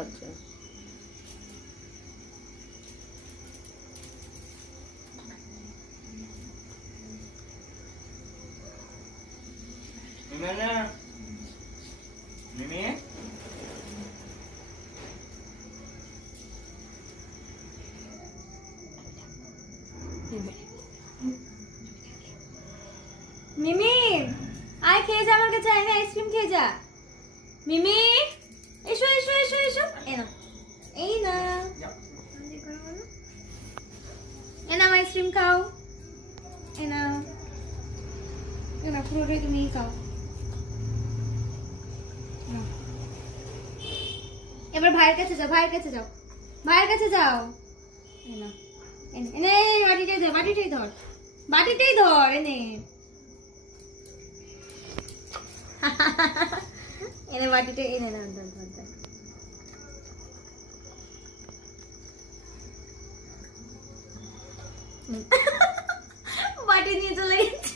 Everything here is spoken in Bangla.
আচ্ছা মিমি মিমি আয় খেয়ে যা, আমার কাছে আয় না, আইসক্রিম খেয়ে যা। মিমি এসো এসো এসো এসো, এই না এনাম আইসক্রিম খাও, এনা পুরোটাই তুমি খাও। নাও। এবার ভাইয়ের কাছে যাও, ভাইয়ের কাছে যাও, ভাইয়ের কাছে যাও। এনা এনে এনে বাটিটাই ধর, বাটিটাই ধর, বাটিটাই ধর, এনে এনে বাটিটা এনে ধর ধর ধর ধর। বাটি নিয়ে চলে গেছে।